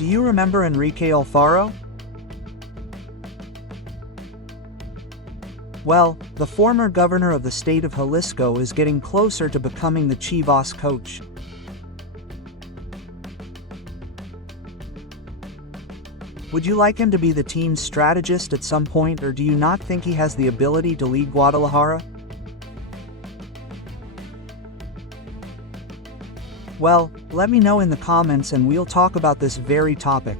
Do you remember Enrique Alfaro? Well, the former governor of the state of Jalisco is getting closer to becoming the Chivas coach. Would you like him to be the team's strategist at some point, or do you not think he has the ability to lead Guadalajara? Well, let me know in the comments and we'll talk about this very topic.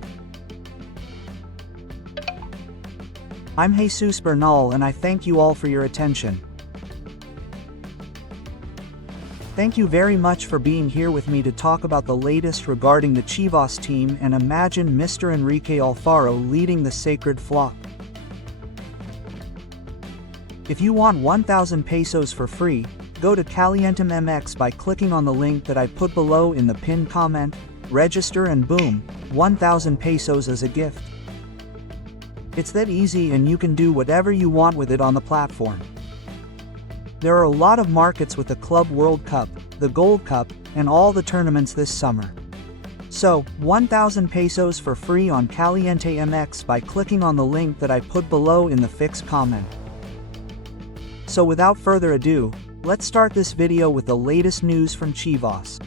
I'm Jesus Bernal and I thank you all for your attention. Thank you very much for being here with me to talk about the latest regarding the Chivas team, and imagine Mr. Enrique Alfaro leading the sacred flock. If you want 1,000 pesos for free, go to Calientum MX by clicking on the link that I put below in the pinned comment, register and boom, 1,000 pesos as a gift. It's that easy and you can do whatever you want with it on the platform. There are a lot of markets with the Club World Cup, the Gold Cup, and all the tournaments this summer. So, 1,000 pesos for free on Caliente MX by clicking on the link that I put below in the fixed comment. So without further ado, let's start this video with the latest news from Chivas.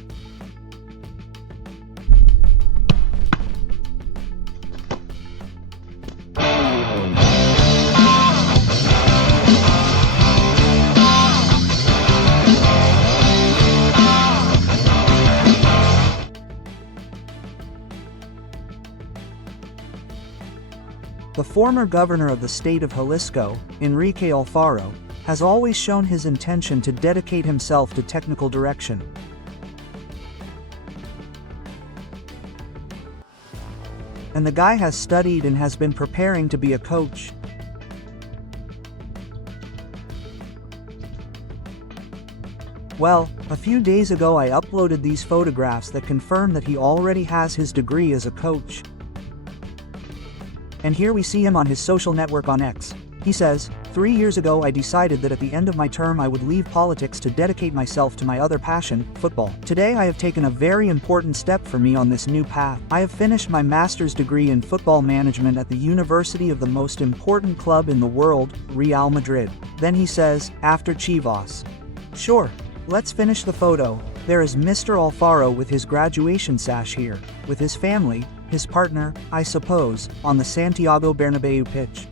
The former governor of the state of Jalisco, Enrique Alfaro, has always shown his intention to dedicate himself to technical direction. And the guy has studied and has been preparing to be a coach. Well, a few days ago I uploaded these photographs that confirm that he already has his degree as a coach. And here we see him on his social network on X. He says, 3 years ago I decided that at the end of my term I would leave politics to dedicate myself to my other passion, football. Today I have taken a very important step for me on this new path. I have finished my master's degree in football management at the university of the most important club in the world, Real Madrid. Then he says, after Chivas. Sure. Let's finish the photo. There is Mr. Alfaro with his graduation sash here, with his family, his partner, I suppose, on the Santiago Bernabeu pitch.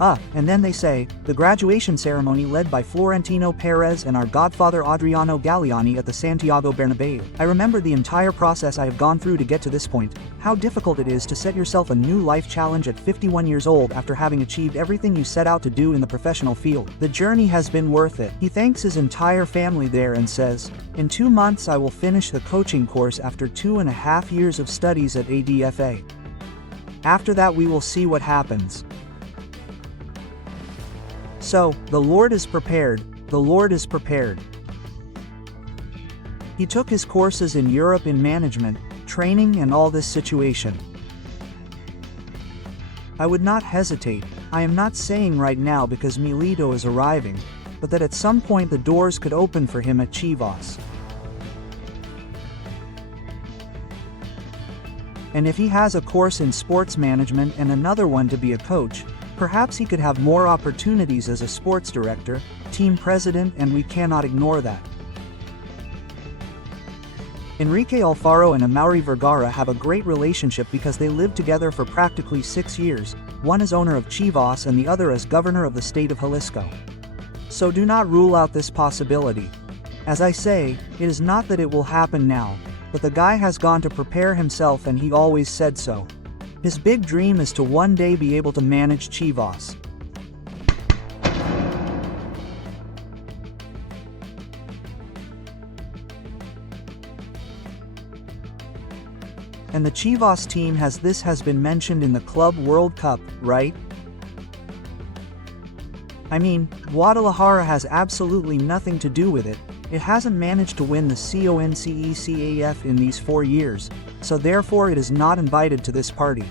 And then they say, the graduation ceremony led by Florentino Perez and our godfather Adriano Galliani at the Santiago Bernabeu. I remember the entire process I have gone through to get to this point, how difficult it is to set yourself a new life challenge at 51 years old after having achieved everything you set out to do in the professional field. The journey has been worth it. He thanks his entire family there and says, in 2 months I will finish the coaching course after 2.5 years of studies at ADFA. After that we will see what happens. So, the Lord is prepared, the Lord is prepared. He took his courses in Europe in management, training and all this situation. I would not hesitate, I am not saying right now because Milito is arriving, but that at some point the doors could open for him at Chivas. And if he has a course in sports management and another one to be a coach, perhaps he could have more opportunities as a sports director, team president, and we cannot ignore that. Enrique Alfaro and Amaury Vergara have a great relationship because they lived together for practically 6 years, one as owner of Chivas and the other as governor of the state of Jalisco. So do not rule out this possibility. As I say, it is not that it will happen now, but the guy has gone to prepare himself and he always said so. His big dream is to one day be able to manage Chivas. And the Chivas team has been mentioned in the Club World Cup, right? I mean, Guadalajara has absolutely nothing to do with it. It hasn't managed to win the CONCACAF in these 4 years, so therefore it is not invited to this party.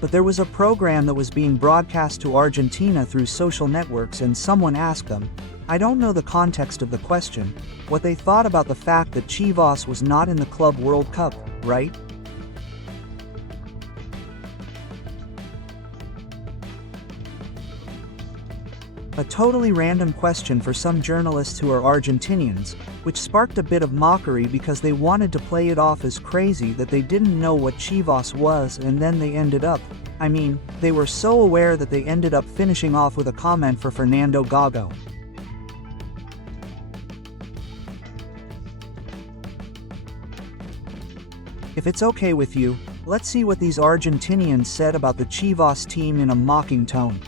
But there was a program that was being broadcast to Argentina through social networks and someone asked them, I don't know the context of the question, what they thought about the fact that Chivas was not in the Club World Cup, right? A totally random question for some journalists who are Argentinians, which sparked a bit of mockery because they wanted to play it off as crazy that they didn't know what Chivas was, and then they ended up, they were so aware that they ended up finishing off with a comment for Fernando Gago. If it's okay with you, let's see what these Argentinians said about the Chivas team in a mocking tone.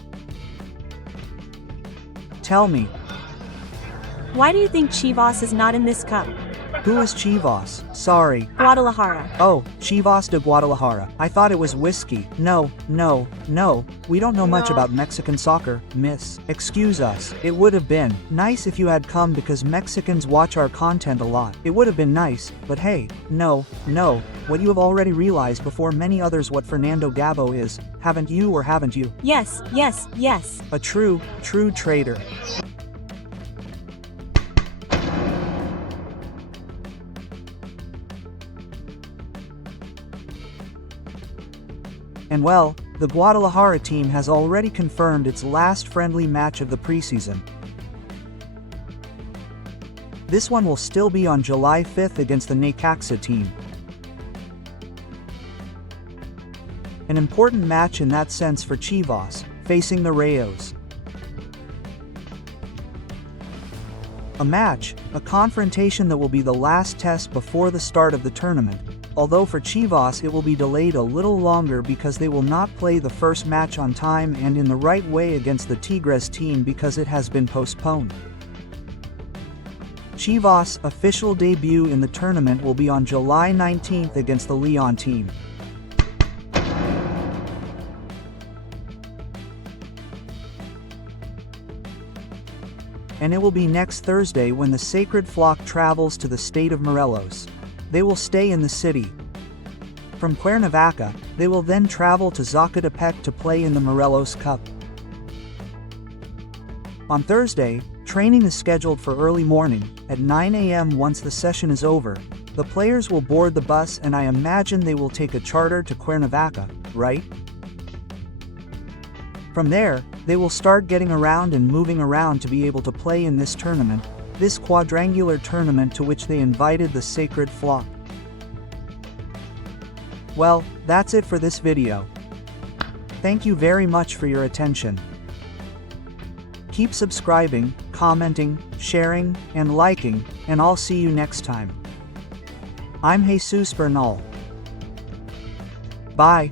Tell me. Why do you think Chivas is not in this cup? Who is Chivas? Sorry. Guadalajara. Oh, Chivas de Guadalajara. I thought it was whiskey. No. We don't know much about Mexican soccer, miss. Excuse us. It would have been nice if you had come because Mexicans watch our content a lot. It would have been nice, but hey, no. What you have already realized before many others what Fernando Gago is, haven't you or haven't you? Yes. A true traitor. And well, the Guadalajara team has already confirmed its last friendly match of the preseason. This one will still be on July 5th against the Necaxa team. An important match in that sense for Chivas, facing the Rayos. A confrontation that will be the last test before the start of the tournament. Although for Chivas it will be delayed a little longer because they will not play the first match on time and in the right way against the Tigres team because it has been postponed. Chivas' official debut in the tournament will be on July 19th against the Leon team. And it will be next Thursday when the Sacred Flock travels to the state of Morelos. They will stay in the city. From Cuernavaca, they will then travel to Zacatepec to play in the Morelos Cup. On Thursday, training is scheduled for early morning, at 9 a.m. Once the session is over, the players will board the bus and I imagine they will take a charter to Cuernavaca, right? From there, they will start getting around and moving around to be able to play in this tournament, this quadrangular tournament to which they invited the Sacred Flock. Well, that's it for this video. Thank you very much for your attention. Keep subscribing, commenting, sharing, and liking, and I'll see you next time. I'm Jesus Bernal. Bye.